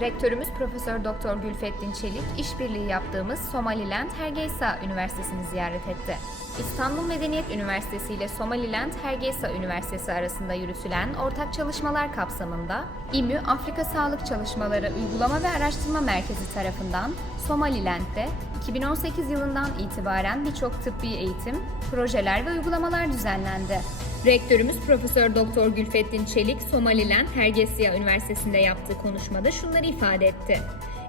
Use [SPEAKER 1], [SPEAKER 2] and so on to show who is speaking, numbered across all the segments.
[SPEAKER 1] Rektörümüz Profesör Doktor Gülfettin Çelik, işbirliği yaptığımız Somaliland Hergeysa Üniversitesi'ni ziyaret etti. İstanbul Medeniyet Üniversitesi ile Somaliland Hergeysa Üniversitesi arasında yürütülen ortak çalışmalar kapsamında İMÜ Afrika Sağlık Çalışmaları Uygulama ve Araştırma Merkezi tarafından Somaliland'de 2018 yılından itibaren birçok tıbbi eğitim, projeler ve uygulamalar düzenlendi. Rektörümüz Profesör Doktor Gülfettin Çelik, Somaliland Hergesiya Üniversitesi'nde yaptığı konuşmada şunları ifade etti.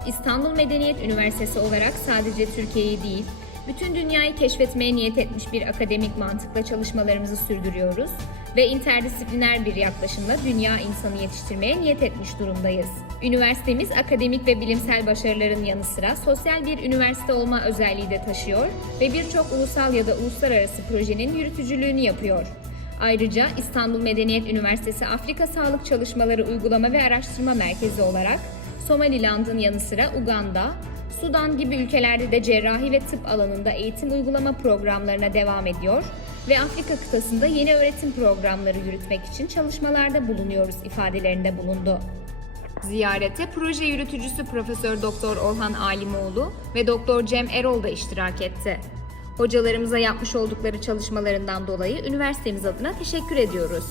[SPEAKER 1] İstanbul Medeniyet Üniversitesi olarak sadece Türkiye'yi değil, bütün dünyayı keşfetmeye niyet etmiş bir akademik mantıkla çalışmalarımızı sürdürüyoruz ve interdisipliner bir yaklaşımla dünya insanı yetiştirmeye niyet etmiş durumdayız. Üniversitemiz akademik ve bilimsel başarıların yanı sıra sosyal bir üniversite olma özelliği de taşıyor ve birçok ulusal ya da uluslararası projenin yürütücülüğünü yapıyor. Ayrıca İstanbul Medeniyet Üniversitesi Afrika Sağlık Çalışmaları Uygulama ve Araştırma Merkezi olarak Somaliland'ın yanı sıra Uganda, Sudan gibi ülkelerde de cerrahi ve tıp alanında eğitim uygulama programlarına devam ediyor ve Afrika kıtasında yeni öğretim programları yürütmek için çalışmalarda bulunuyoruz ifadelerinde bulundu. Ziyarete proje yürütücüsü Profesör Doktor Orhan Alimoğlu ve Doktor Cem Erol da iştirak etti. Hocalarımıza yapmış oldukları çalışmalarından dolayı üniversitemiz adına teşekkür ediyoruz.